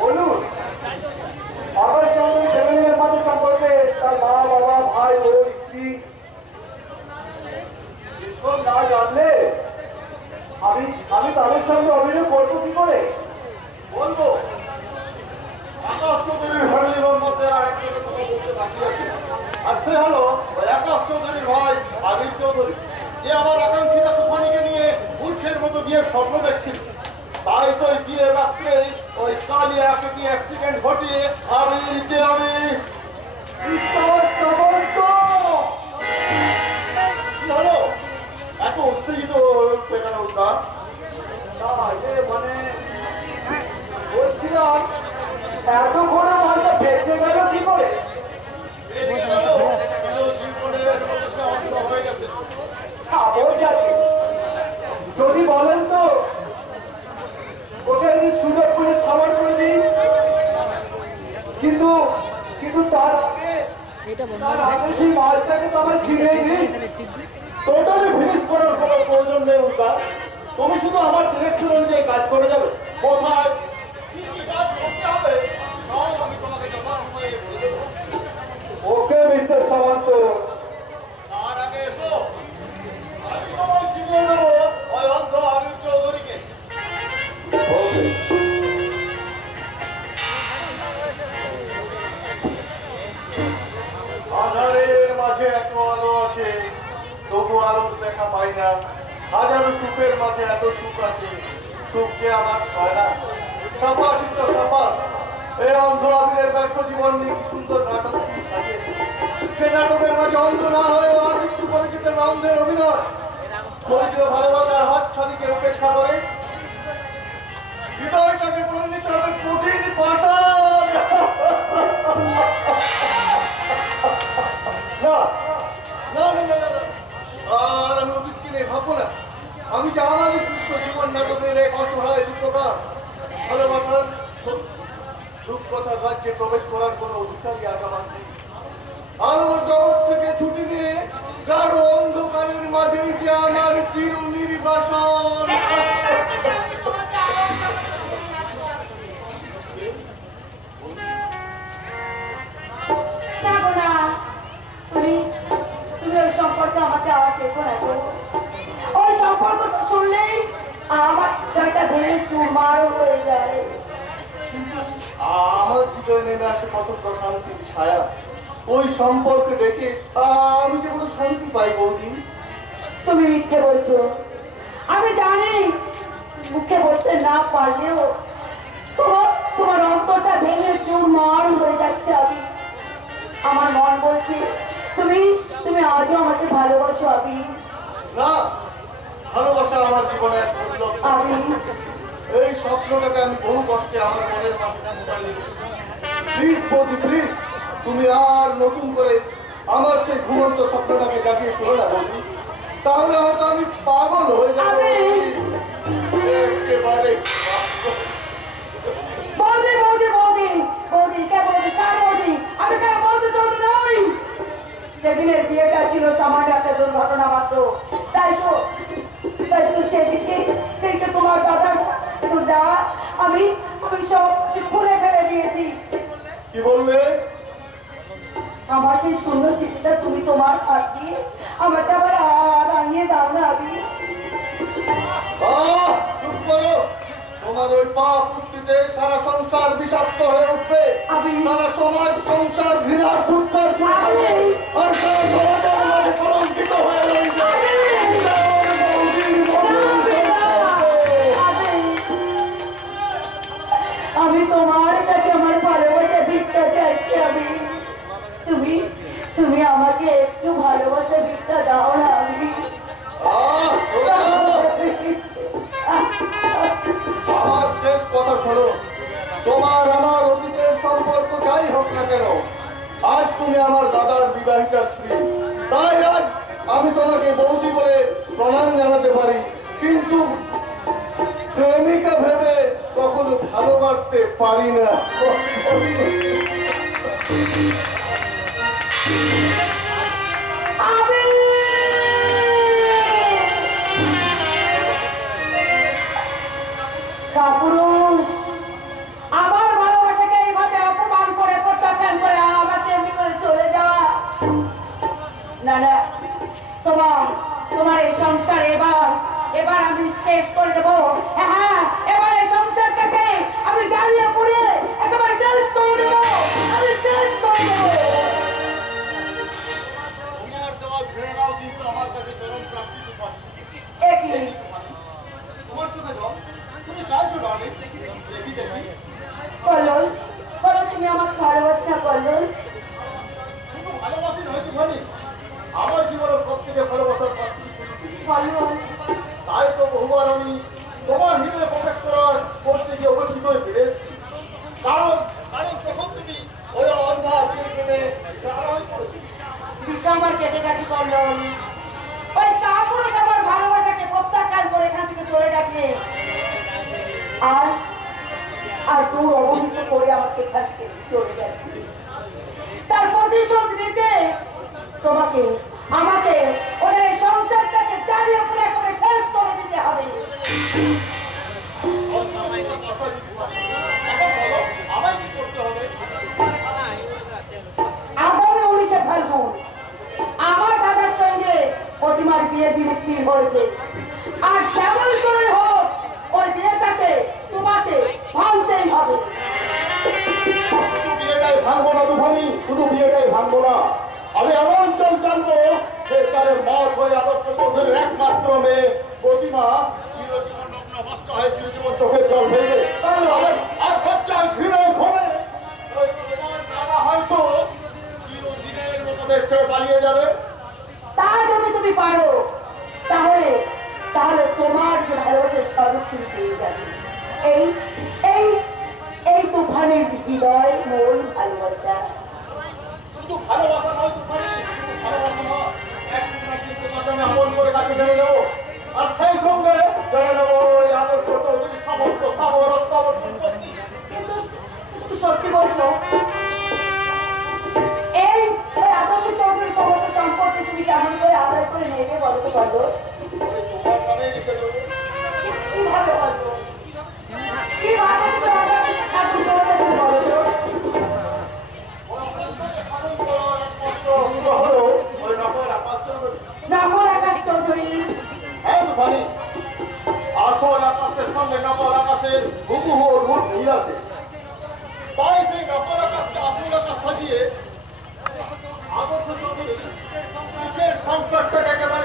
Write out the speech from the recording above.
বলুন আকাশ চৌধুরী ফ্যামিলির মাঝে সম্পর্কে তার মা বাবা ভাই বোন স্ত্রী এসব না জানলে আমি তাদের সঙ্গে অভিযোগ করবো কি করে? বলবো আকাশ চৌধুরীর ফ্যামিলির মধ্যে আরেকজনের কথা বলতে বাকি আছে, আর সে হলো আকাশ চৌধুরীর ভাই আবির চৌধুরী, যে আমার আকাঙ্ক্ষিতা তুফানিকে নিয়ে মূর্খের মতো বিয়ের স্বপ্ন দেখছিল। তাই তো বিয়ের রাত্রে ওই কালিয়াকে দিয়ে অ্যাক্সিডেন্ট ঘটিয়ে আবিরকে আমি এত উত্তেজিত কেন উদ্ধার? মানে বলছিলাম এতক্ষণে মালটা বেঁচে গেল কি করে? যদি বলেন তো ওকে একদিন সুযোগ করে সাবার করে দিই, কিন্তু কিন্তু তার আগে সেই মালটাকে তো আমার কিনে দিই। টোটালি ফিনিশ করার কোনো প্রয়োজন নেই উদ্ধার। তুমি শুধু আমার ডিরেকশন অনুযায়ী কাজ করে যাবে। কোথায় কি কি কাজ করতে হবে সব আমি তোমাকে যথাসময়ে বলে দেবো। ওকে মিস্টার সামন্ত, তার আগে এসো, আমি তোমায় চিনিয়ে দেবো ওই অন্ধ আবির চৌধুরীকে। আধারের মাঝে এত আলো আছে, তবু আলোর দেখা পাই না। হাজারো সুখের মাঝে এত সুখ আছে, সুখ যে আমার হয় না। সাপাস ঈশ্বর সাপাস, এই অন্ধ আবিরের ব্যর্থ জীবন নিয়ে কি সুন্দর নাটক তুমি সাজিয়েছে। সে নাটকের মাঝে অন্ধ না হয়েও আমৃত্যু পরিচিতের অন্ধের অভিনয়। শরীর ভালোবাসার হাত ছাড়িকে উপেক্ষা করে হৃদয়টাকে করে নিতে হবে কঠিন পাষাণ। না না না না না, আর আমি অতীতকে নিয়ে ভাববো না। আমি যে আমারই সুস্থ জীবন নাটকের এক অসহায় রূপকার। ভালোবাসার রূপকথার রাজ্যে প্রবেশ করার কোনো অধিকারই আজ আমার নেই। আলোর জগৎ থেকে ছুটি নিয়ে গাঢ় অন্ধকারের মাঝেই যে আমার চির নির্বাসন। তুমি ওই সম্পর্কে আমাকে আবার দেখো না। ওই সম্পর্কটা শুনলেই আমার হৃদয়টা ভেঙে চুরমার হয়ে যায়। আমার হৃদয় নেমে আসে কত প্রশান্তির ছায়া। ওই সম্পর্ক দেখে আমি যে কোনো শান্তি পাই বৌদি। তুমি মিথ্যে বলছো, আমি জানি। মুখে বলতে না পারলেও তোমার অন্তরটা ভেঙে চুরমার হয়ে যাচ্ছে। আমার মন বলছে তুমি আজও আমাকে ভালোবাসো। না, ভালোবাসা আমার জীবনে এক এই স্বপ্নটাকে আমি বহু কষ্টে আমার মনের মাঝে প্লিজ বৌদি, প্লিজ তুমি আর নতুন করে আমার সেই ঘুমন্ত স্বপ্নটাকে জাগিয়ে তুলো না বৌদি। তাহলে হয়তো আমি পাগল হয়ে যাবো একেবারে। সেদিনের বিয়েটা ছিল সামান্য একটা দুর্ঘটনা মাত্র। তাই তো সেদিকে তোমার দাদার সিঁদুর দেওয়া আমি সব খুলে ফেলে দিয়েছি। কি বলবে? আমার সেই সুন্দর স্মৃতিটা তুমি তোমার হাত দিয়ে আমাকে আবার রাঙিয়ে দাও না। চুপ করো, তোমার ওই পাপ উক্তিতে সারা সংসার বিষাক্ত হয়ে উঠবে। সারা সমাজ সংসার ঘৃণার ফুটকার ছুড়ে দেবে, আর সারা সমাজের মাঝে কলঙ্কিত হয়ে রয়েছে। আমি তোমার কাছে আমার ভালোবাসা ভিক্ষা চাইছি। তুমি আমাকে একটু ভালোবাসা ভিক্ষা দাও না। আমার শেষ কথা শোনো, তোমার আমার অতীতের সম্পর্ক যাই হোক না কেন, আজ তুমি আমার দাদার বিবাহিতা স্ত্রী। তাই আজ আমি তোমাকে বৌদি বলে প্রণাম জানাতে পারি, কিন্তু প্রেমিকা ভেবে কখনো ভালোবাসতে পারি না। কাপুরুষ আমার ভালোবাসাকে এইভাবে অপমান করে প্রত্যাখ্যান করে আমাকে এমনি করে চলে যাওয়া। না না, তোমার এই সংসার এবার আমি শেষ করে দেবো। হ্যাঁ, এবার এই সংসারটাকে আমি জ্বালিয়ে পুড়িয়ে একেবারে শেষ করে দেবো। আমি শেষ করে দেবো। তোমার দেওয়া ঘৃণাও কিন্তু আমার কাছে চরম প্রাপ্তি পাচ্ছে। একই তোমার চোখে যাও, তুমি চাইছো না আমি দেখি কল্লোল, বলো তুমি আমাকে ভালোবাসি না কল্লোল? শুধু ভালোবাসি নয় তুমি, আমার জীবনের সব থেকে ভালোবাসার প্রাপ্তি কল্লোল, তাই তো বহুবার আমি তোমার হৃদয়ে প্রবেশ করতে গিয়ে উপস্থিত হয়ে ফিরেছি। কারণ তখন তুমি ওই অন্ধা প্রেমে হয়ে পড়েছিল। দিশা আমার কেটে গেছে কল্লোল। ওই কাপুরুষ আমার ভালোবাসাকে প্রত্যাখ্যান করে এখান থেকে চলে গেছে। আর তোর অবহিত করে আমাকে এখান থেকে চলে গেছে। তার প্রতিশোধ নিতে আমাকে ওদের এই সংসারটাকে জ্বালিয়ে পুড়ে একেবারে শেষ করে দিতে হবে। আগামী 19শে ফাল্গুন আমার দাদার সঙ্গে প্রতিমার বিয়ে দিন স্থির হয়েছে। আর কেমন করে হোক ওই বিয়েটাকে তোমাকে ভাঙতেই হবে। শুধু বিয়েটাই ভাঙবো না তুফানি, শুধু বিয়েটাই ভাঙবো না, আমি এমন অঞ্চল জানবো সে চারে মত হয়ে আদর্শ চৌধুরীর একমাত্র মেয়ে প্রতিমা চিরজীবন লগ্ন নষ্ট হয়ে চিরজীবন চোখের জল ভেসে আর বাচ্চায় ঘৃণায় ঘমে তোমার দাদা হয়তো চিরদিনের মতো দেশ ছেড়ে পালিয়ে যাবে। তা যদি তুমি পারো তাহলে তোমার যে ভালোবাসার স্বরূপ তুমি পেয়ে যাবে। এই তুফানের হৃদয় মূল ভালোবাসা। শুধু ভালোবাসা নয় তুফানি, শুধু ভালোবাসা নয়, একদিন না কিন্তু তাকে আমি আপন করে কাছে ফেলে দেবো। আর সেই সঙ্গে জেনে নেবো ওই আদর্শ চৌধুরীর সমস্ত স্থাবর অস্থাবর সম্পত্তি। কিন্তু সত্যি বলছো, ওই আদর্শ চৌধুরীর সমস্ত সম্পত্তি তুমি কেমন করে আদায় করে নেবে বলো তো? বলো তোমার নামে লিখে দেবো। কিভাবে বলবো? কিভাবে তুমি আমার কাছে সাধন করবে তুমি বলো তো? নকল আকাশ চৌধুরী। হ্যাঁ তুফানি, আসল আকাশের সঙ্গে নকল আকাশের হুবহু রূপ মিল আছে। তাই সেই নকল আকাশকে আসল আকাশ সাজিয়ে আদর্শ চৌধুরী সুখের সংসারটাকে একেবারে